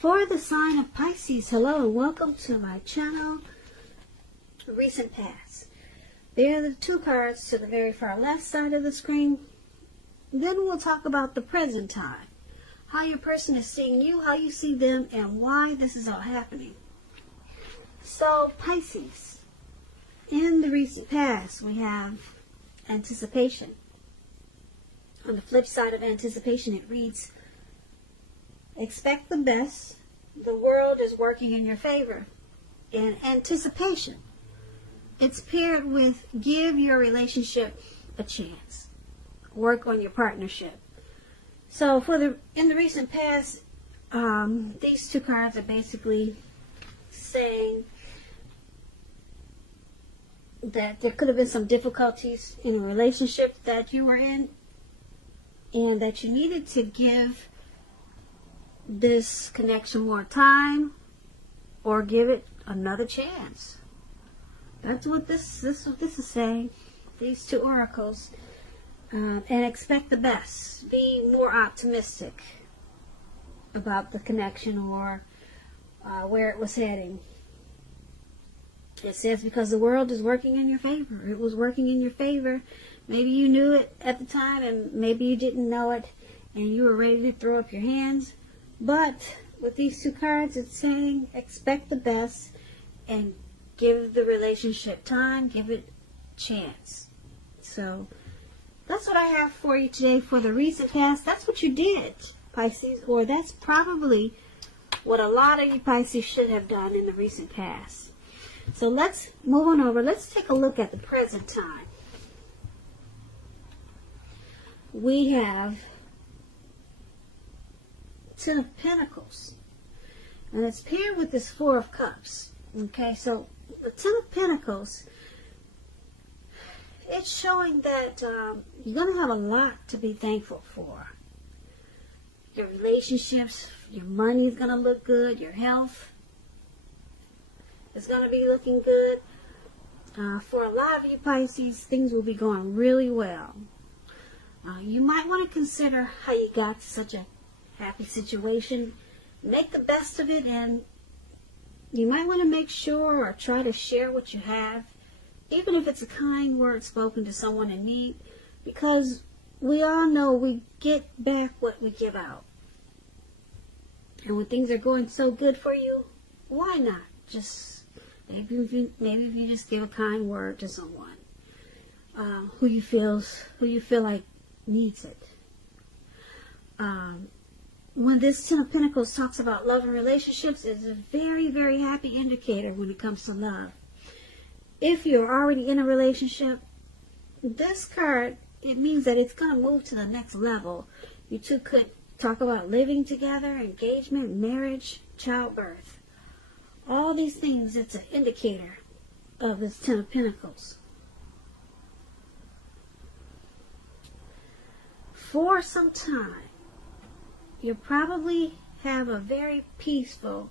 For the sign of Pisces, hello and welcome to my channel, Recent Past. There are the two cards to the very far left side of the screen. Then we'll talk about the present time, how your person is seeing you, how you see them, and why this is all happening. So, Pisces, in the recent past, we have anticipation. On the flip side of anticipation, it reads, expect the best. The world is working in your favor. In anticipation, it's paired with give your relationship a chance. Work on your partnership. So in the recent past, these two cards are basically saying that there could have been some difficulties in a relationship that you were in, and that you needed to give this connection more time or give it another chance. That's what this is saying, these two oracles. And expect the best. Be more optimistic about the connection or where it was heading. It says because the world is working in your favor. It was working in your favor. Maybe you knew it at the time and maybe you didn't know it and you were ready to throw up your hands. But with these two cards, it's saying expect the best and give the relationship time, give it a chance. So that's what I have for you today for the recent past. That's what you did, Pisces, or that's probably what a lot of you Pisces should have done in the recent past. So let's move on over. Let's take a look at the present time. We have Ten of Pentacles, and it's paired with this Four of Cups. Okay, so the Ten of Pentacles, it's showing that you're going to have a lot to be thankful for. Your relationships, your money is going to look good, your health is going to be looking good. For a lot of you Pisces, things will be going really well. You might want to consider how you got to such a happy situation. Make the best of it, and you might want to make sure or try to share what you have, even if it's a kind word spoken to someone in need, because we all know we get back what we give out. And when things are going so good for you, why not just maybe if you just give a kind word to someone who you feel like needs it. When this Ten of Pentacles talks about love and relationships, it's a very, very happy indicator when it comes to love. If you're already in a relationship, this card, it means that it's going to move to the next level. You two could talk about living together, engagement, marriage, childbirth. All these things, it's an indicator of this Ten of Pentacles. For some time, you'll probably have a very peaceful,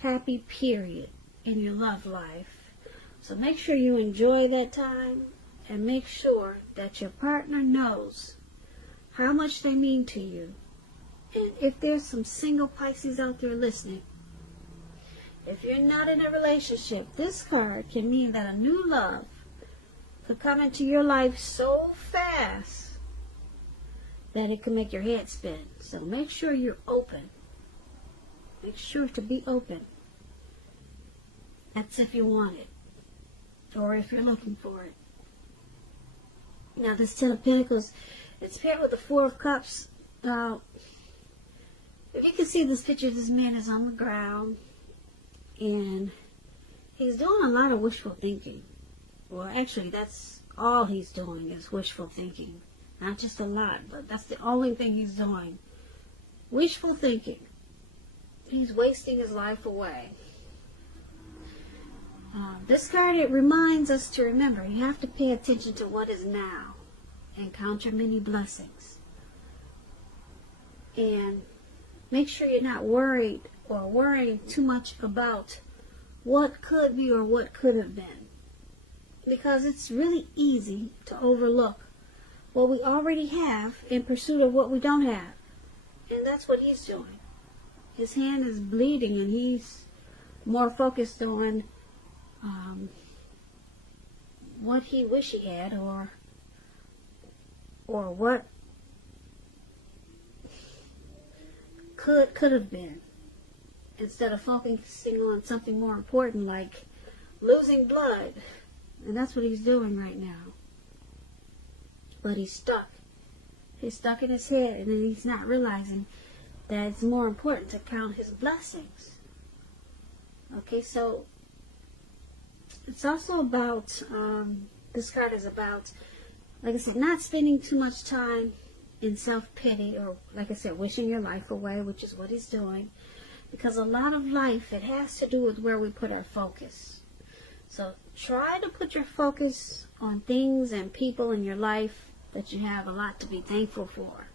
happy period in your love life. So make sure you enjoy that time and make sure that your partner knows how much they mean to you. And if there's some single Pisces out there listening, if you're not in a relationship, this card can mean that a new love could come into your life so fast that it can make your head spin. So make sure you're open. Make sure to be open. That's if you want it, or if you're looking for it. Now this Ten of Pentacles, it's paired with the Four of Cups. If you can see this picture, this man is on the ground, and he's doing a lot of wishful thinking. Well, actually, that's all he's doing is wishful thinking. Not just a lot, but that's the only thing he's doing. Wishful thinking. He's wasting his life away. This card, it reminds us to remember, you have to pay attention to what is now and count your many blessings. And make sure you're not worried or worrying too much about what could be or what could have been. Because it's really easy to overlook what we already have in pursuit of what we don't have. And that's what he's doing. his hand is bleeding, and he's more focused on what he wish he had, or what could have been, instead of focusing on something more important like losing blood. And that's what he's doing right now. But he's stuck. He's stuck in his head, and he's not realizing that it's more important to count his blessings. Okay, so it's also about, this card is about, like I said, not spending too much time in self-pity, or, like I said, wishing your life away, which is what he's doing. Because a lot of life, it has to do with where we put our focus. So try to put your focus on things and people in your life that you have a lot to be thankful for.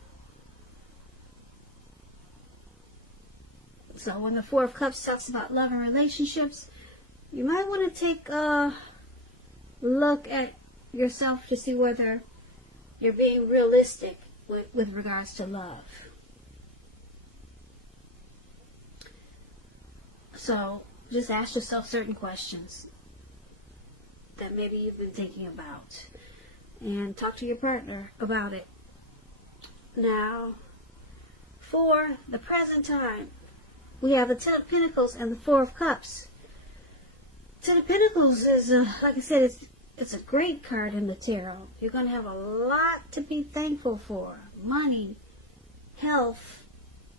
So when the Four of Cups talks about love and relationships, you might want to take a look at yourself to see whether you're being realistic with regards to love. So just ask yourself certain questions that maybe you've been thinking about, and talk to your partner about it. Now, for the present time, we have the Ten of Pentacles and the Four of Cups. Ten of Pentacles is, like I said, it's a great card in the tarot. You're going to have a lot to be thankful for. Money, health,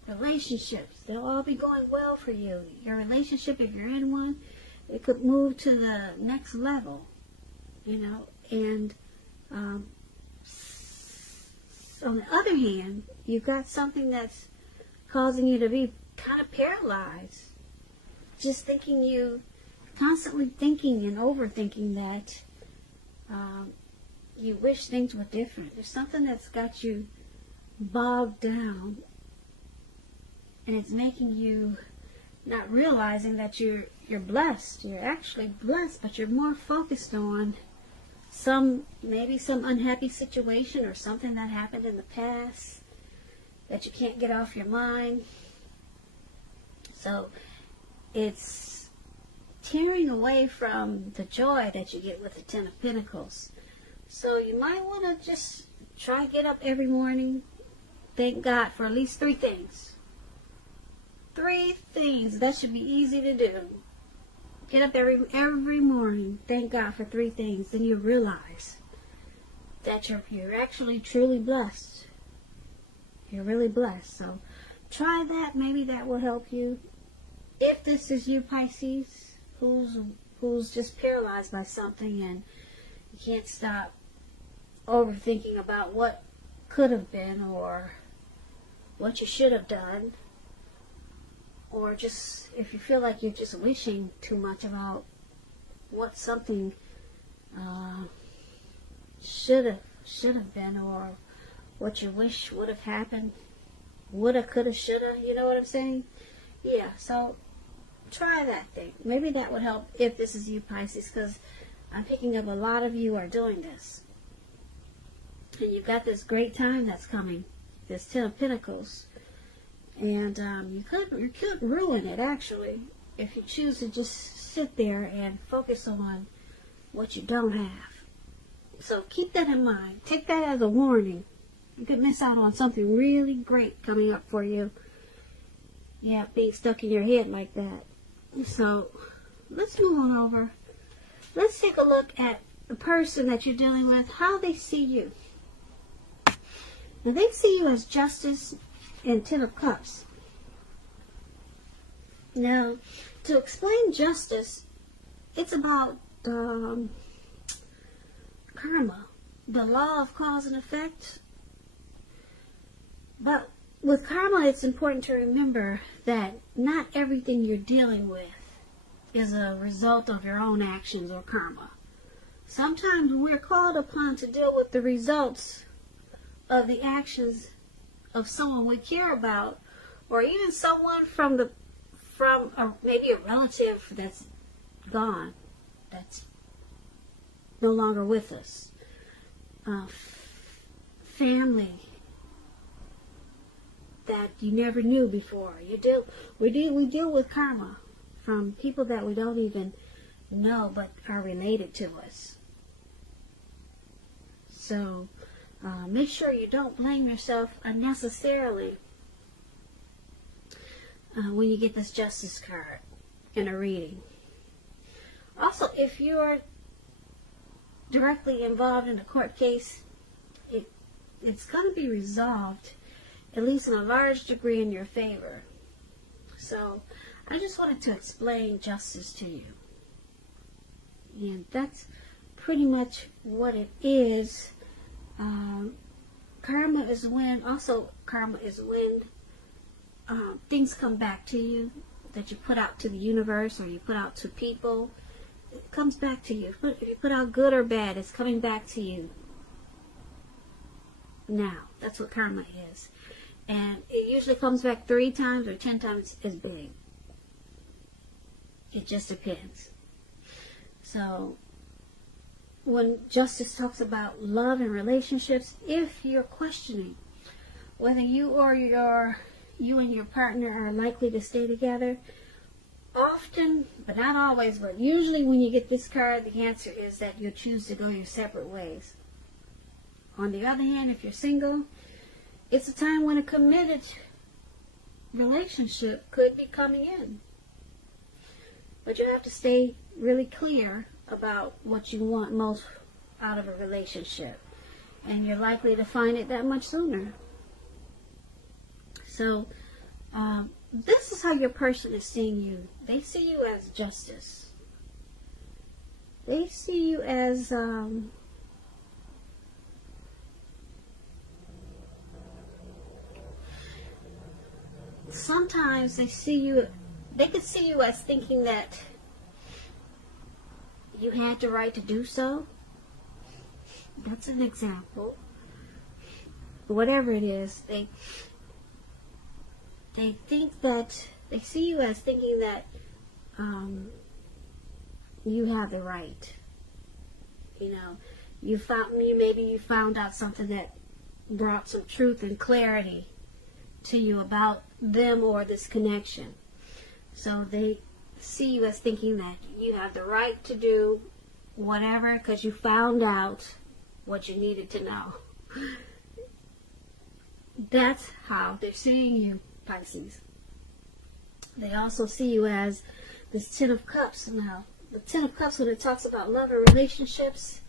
relationships. They'll all be going well for you. Your relationship, if you're in one, it could move to the next level, you know. And on the other hand, you've got something that's causing you to be kind of paralyzed. Just constantly thinking and overthinking that you wish things were different. There's something that's got you bogged down, and it's making you not realizing that you're blessed. You're actually blessed, but you're more focused on maybe some unhappy situation or something that happened in the past that you can't get off your mind. So it's tearing away from the joy that you get with the Ten of Pentacles. So you might want to just try to get up every morning, thank God for at least 3 things. 3 things. That should be easy to do. Get up every morning, thank God for 3 things. Then you realize that you're actually truly blessed. You're really blessed. So try that. Maybe that will help you. If this is you, Pisces, who's just paralyzed by something and you can't stop overthinking about what could have been or what you should have done, or just if you feel like you're just wishing too much about what something should have been, or what you wish would have happened, woulda, coulda, shoulda, you know what I'm saying? Yeah, so try that thing. Maybe that would help if this is you, Pisces, because I'm picking up a lot of you are doing this. And you've got this great time that's coming, this Ten of Pentacles. And you could ruin it, actually, if you choose to just sit there and focus on what you don't have. So keep that in mind. Take that as a warning. You could miss out on something really great coming up for you. Yeah, being stuck in your head like that. So let's move on over. Let's take a look at the person that you're dealing with, how they see you. Now, they see you as Justice and Ten of Cups. Now, to explain justice, it's about karma, the law of cause and effect. But with karma, it's important to remember that not everything you're dealing with is a result of your own actions or karma. Sometimes we're called upon to deal with the results of the actions of someone we care about, or even someone from maybe a relative that's gone, that's no longer with us, family that you never knew before. We deal with karma from people that we don't even know but are related to us. So make sure you don't blame yourself unnecessarily when you get this Justice card in a reading. Also, if you are directly involved in a court case, it's going to be resolved, at least in a large degree, in your favor. So I just wanted to explain justice to you. And that's pretty much what it is. Karma is when things come back to you that you put out to the universe or you put out to people. It comes back to you. If you put out good or bad, it's coming back to you. Now, that's what karma is. And it usually comes back 3 times or 10 times as big. It just depends. So, when Justice talks about love and relationships, if you're questioning whether you and your partner are likely to stay together, often, but not always, but usually when you get this card, the answer is that you'll choose to go your separate ways. On the other hand, if you're single, it's a time when a committed relationship could be coming in. But you have to stay really clear about what you want most out of a relationship. And you're likely to find it that much sooner. So, this is how your person is seeing you. They see you as justice. They see you as sometimes they could see you as thinking that you had the right to do so. That's an example. Whatever it is, they think that they see you as thinking that you have the right. You know, maybe you found out something that brought some truth and clarity to you about them or this connection. So they see you as thinking that you have the right to do whatever because you found out what you needed to know. That's how they're seeing you, Pisces. They also see you as this Ten of Cups. Now, the Ten of Cups, when it talks about love and relationships,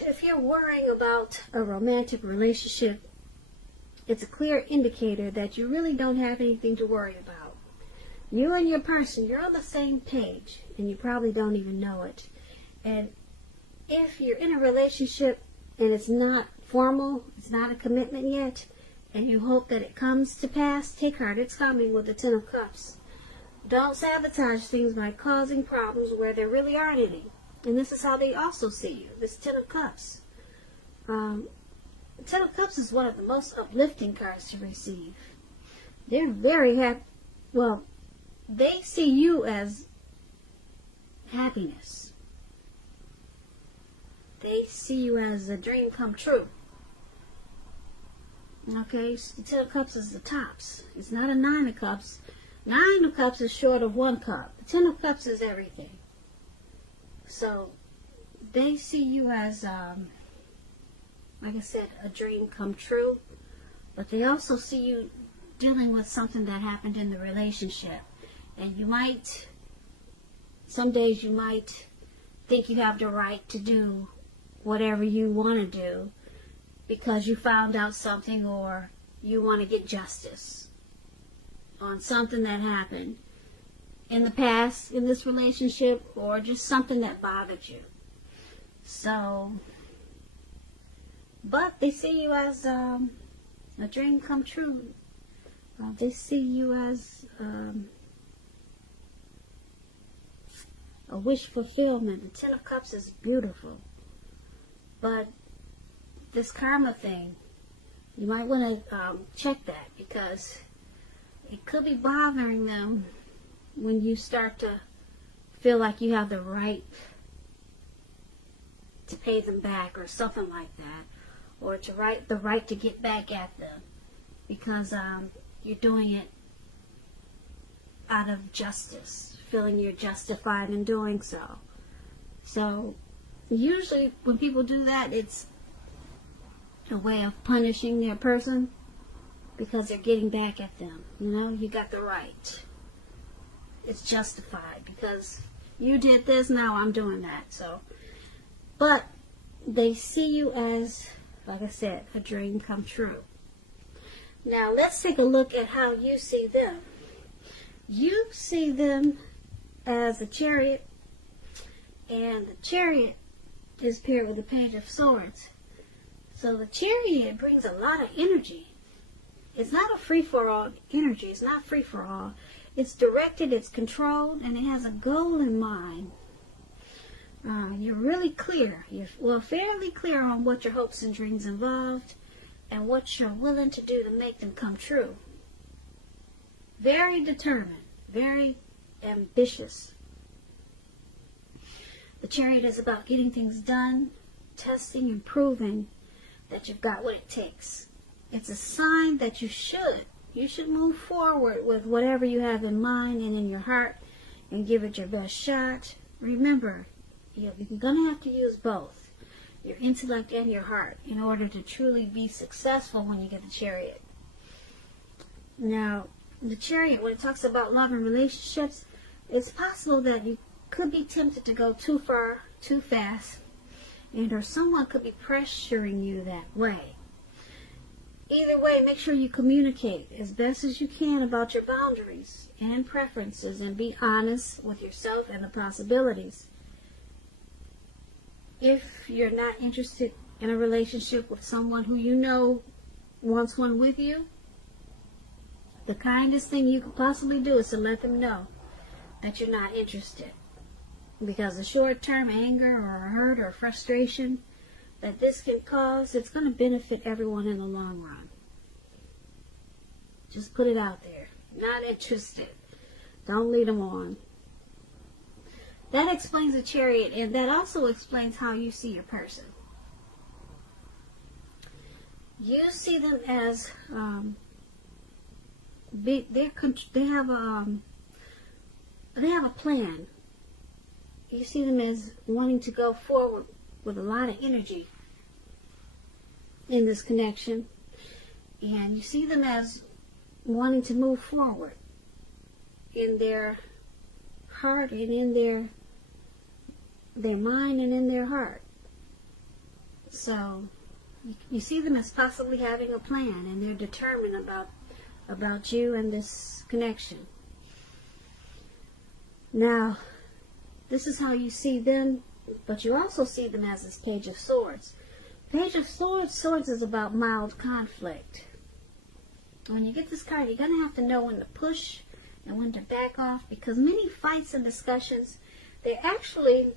if you're worrying about a romantic relationship, it's a clear indicator that you really don't have anything to worry about. You and your person, you're on the same page, and you probably don't even know it. And if you're in a relationship and it's not formal, it's not a commitment yet, and you hope that it comes to pass, take heart, it's coming with the Ten of Cups. Don't sabotage things by causing problems where there really aren't any. And this is how they also see you, this Ten of Cups. The Ten of Cups is one of the most uplifting cards to receive. They're very happy. Well, they see you as happiness. They see you as a dream come true. Okay, so the Ten of Cups is the tops. It's not a Nine of Cups. Nine of Cups is short of 1 cup. The Ten of Cups is everything. So, they see you as, like I said, a dream come true. But they also see you dealing with something that happened in the relationship. And some days you might think you have the right to do whatever you want to do because you found out something or you want to get justice on something that happened in the past in this relationship or just something that bothered you. So, but they see you as a dream come true. They see you as a wish fulfillment. The Ten of Cups is beautiful. But this karma thing, you might want to check that because it could be bothering them when you start to feel like you have the right to pay them back or something like that, or the right to get back at them. because you're doing it out of justice, feeling you're justified in doing so. So usually when people do that, it's a way of punishing their person because they're getting back at them. You know, you got the right. It's justified because you did this, now I'm doing that. So, but they see you as, like I said, a dream come true. Now let's take a look at how you see them. You see them as a Chariot, and the Chariot is paired with the Page of Swords. So the Chariot brings a lot of energy. It's not a free-for-all energy. It's not free-for-all. It's directed, it's controlled, and it has a goal in mind. You're really clear. You're fairly clear on what your hopes and dreams involved and what you're willing to do to make them come true. Very determined, very ambitious. The Chariot is about getting things done, testing and proving that you've got what it takes. It's a sign that you should move forward with whatever you have in mind and in your heart and give it your best shot. Remember, you're going to have to use both, your intellect and your heart, in order to truly be successful when you get the Chariot. Now, the Chariot, when it talks about love and relationships, it's possible that you could be tempted to go too far, too fast, and or someone could be pressuring you that way. Either way, make sure you communicate as best as you can about your boundaries and preferences and be honest with yourself and the possibilities. If you're not interested in a relationship with someone who you know wants one with you, the kindest thing you could possibly do is to let them know that you're not interested. Because the short-term anger or hurt or frustration that this can cause, it's going to benefit everyone in the long run. Just put it out there. Not interested. Don't lead them on. That explains the Chariot, and that also explains how you see your person. You see them as they have a plan. You see them as wanting to go forward with a lot of energy in this connection, and you see them as wanting to move forward in their heart and in their mind and in their heart. So you see them as possibly having a plan, and they're determined about you and this connection. Now, this is how you see them, but you also see them as this Page of Swords. Page of Swords is about mild conflict. When you get this card, you're going to have to know when to push and when to back off, because many fights and discussions, they're actually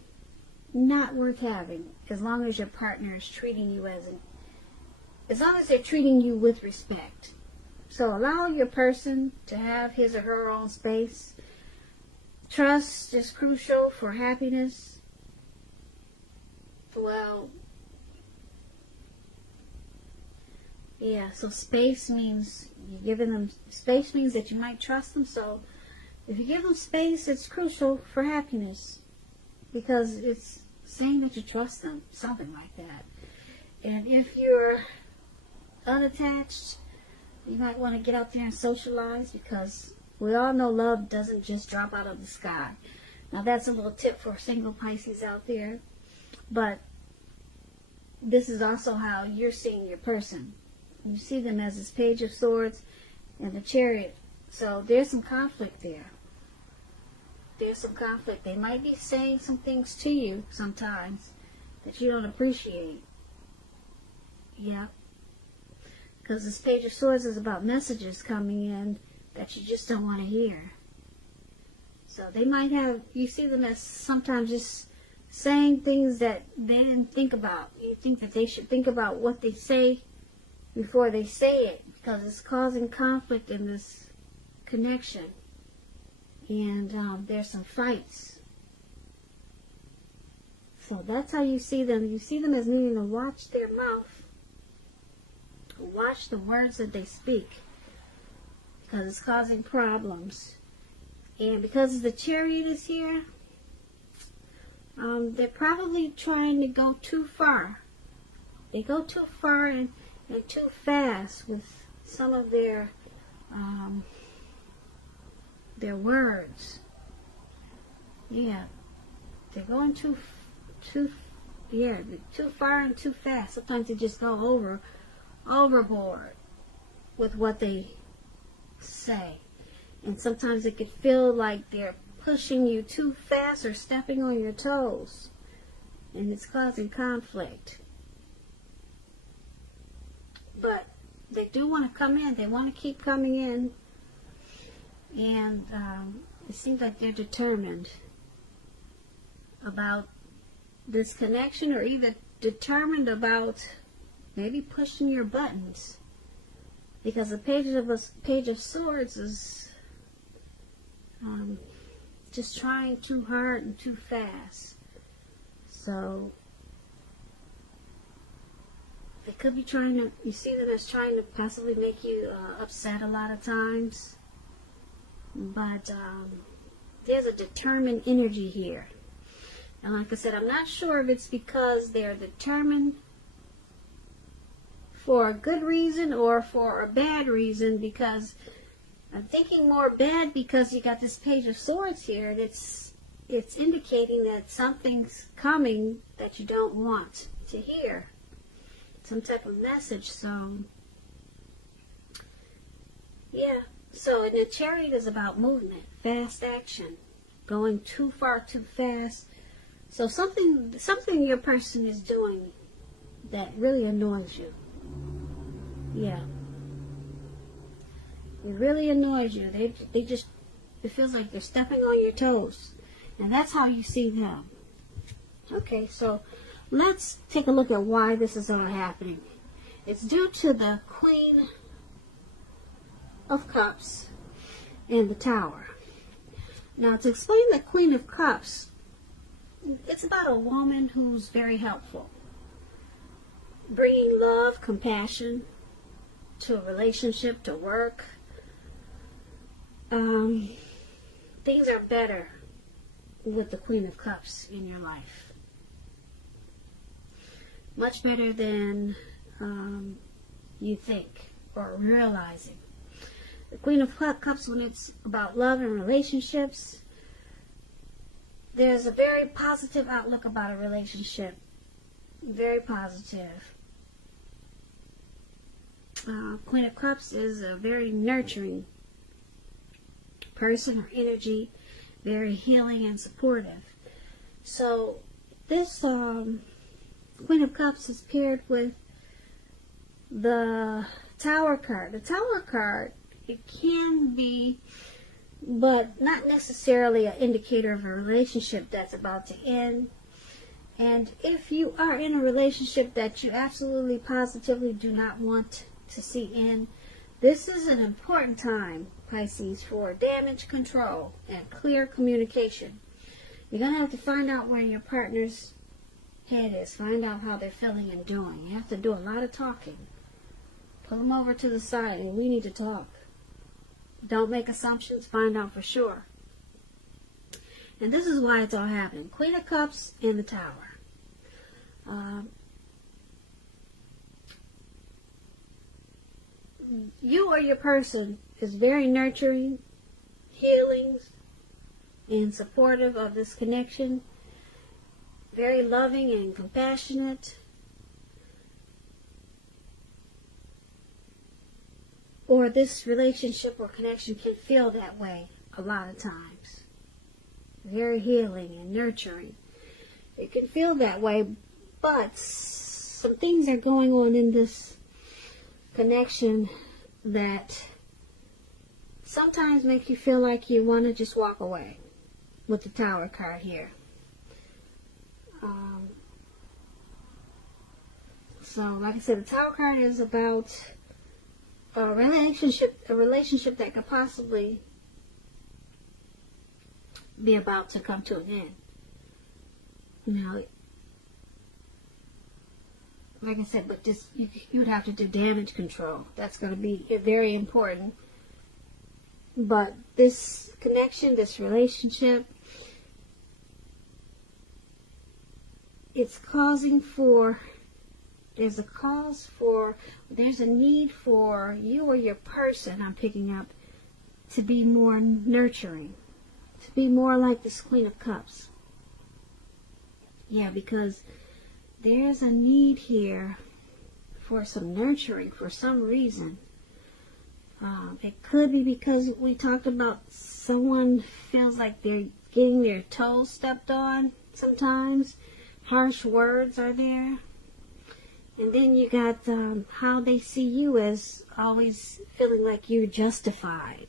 not worth having as long as your partner is treating you as long as they're treating you with respect. So allow your person to have his or her own space. Trust is crucial for happiness. Well, yeah, so space means you're giving them space means that you might trust them. So if you give them space, it's crucial for happiness because it's saying that you trust them, something like that. And if you're unattached, you might want to get out there and socialize, because we all know love doesn't just drop out of the sky. Now that's a little tip for single Pisces out there, but this is also how you're seeing your person. You see them as this Page of Swords and the Chariot. So there's some conflict there. There's some conflict. They might be saying some things to you sometimes that you don't appreciate. Yeah. Because this Page of Swords is about messages coming in that you just don't want to hear. So they might have, you see them as sometimes just saying things that they didn't think about. You think that they should think about what they say before they say it, because it's causing conflict in this connection. And there's some fights. So that's how you see them. You see them as needing to watch their mouth, Watch the words that they speak, because it's causing problems. And because the Chariot is here, they're probably trying to go too far. They go too far and too fast with some of their words. Yeah, they're going too far and too fast. Sometimes they just go overboard with what they say. And sometimes it could feel like they're pushing you too fast or stepping on your toes. And it's causing conflict. But they do want to come in. They want to keep coming in. And it seems like they're determined about this connection, or even determined about maybe pushing your buttons. Because the Page of Swords is just trying too hard and too fast. So they could be trying to, you see that it's trying to possibly make you upset a lot of times. But there's a determined energy here. And like I said, I'm not sure if it's because they're determined for a good reason or for a bad reason, because I'm thinking more bad because you got this Page of Swords here, and it's indicating that something's coming that you don't want to hear. Some type of message. So yeah. So, and the Chariot is about movement, fast action, going too far too fast. So something your person is doing that really annoys you. Yeah. It really annoys you. They just, it feels like they're stepping on your toes. And that's how you see them. Okay, so let's take a look at why this is all happening. It's due to the Queen of Cups and the Tower. Now, to explain the Queen of Cups, it's about a woman who's very helpful, bringing love, compassion to a relationship, to work. Things are better with the Queen of Cups in your life. Much better than you think or realizing. The Queen of Cups, when it's about love and relationships, there's a very positive outlook about a relationship. Very positive. Queen of Cups is a very nurturing person or energy, very healing and supportive. So this Queen of Cups is paired with the Tower card. The Tower card, it can be, but not necessarily an indicator of a relationship that's about to end. And if you are in a relationship that you absolutely positively do not want to see end, this is an important time, Pisces, for damage control and clear communication. You're going to have to find out where your partner's head is. Find out how they're feeling and doing. You have to do a lot of talking. Pull them over to the side and we need to talk. Don't make assumptions. Find out for sure. And this is why it's all happening. Queen of Cups and the Tower. You or your person is very nurturing, healing, and supportive of this connection. Very loving and compassionate. Or this relationship or connection can feel that way a lot of times. Very healing and nurturing. It can feel that way, but some things are going on in this connection that sometimes make you feel like you want to just walk away with the Tower card here. So, like I said, the Tower card is about a relationship that could possibly be about to come to an end. You know, like I said, but just you would have to do damage control. That's going to be very important. But this connection, this relationship, it's causing for, there's a need for you or your person, I'm picking up, to be more nurturing, to be more like this Queen of Cups. Yeah, because there's a need here for some nurturing for some reason. It could be because we talked about someone feels like they're getting their toes stepped on sometimes. Harsh words are there. And then you got how they see you as always feeling like you're justified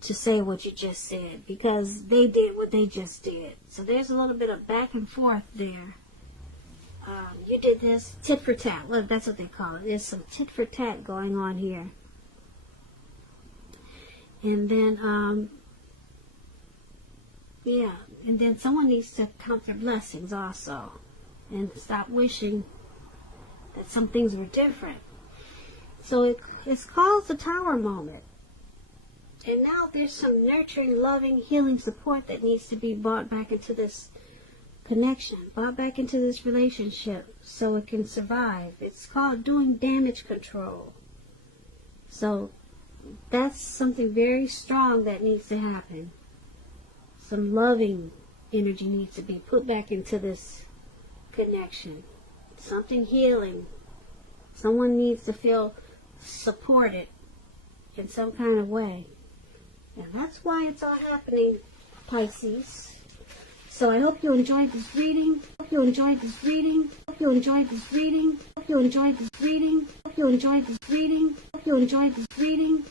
to say what you just said because they did what they just did. So there's a little bit of back and forth there. You did this, tit for tat. Well, that's what they call it. There's some tit for tat going on here. And then, yeah, and then someone needs to count their blessings also and stop wishing that some things were different. So it's called the Tower moment. And now there's some nurturing, loving, healing support that needs to be brought back into this connection, brought back into this relationship so it can survive. It's called doing damage control. So that's something very strong that needs to happen. Some loving energy needs to be put back into this connection. Something healing. Someone needs to feel supported in some kind of way. And that's why it's all happening, Pisces. So I hope you enjoyed this reading. Hope you enjoyed this reading. Hope you enjoyed this reading. Hope you enjoyed this reading. Hope you enjoyed this reading. Hope you enjoyed this reading.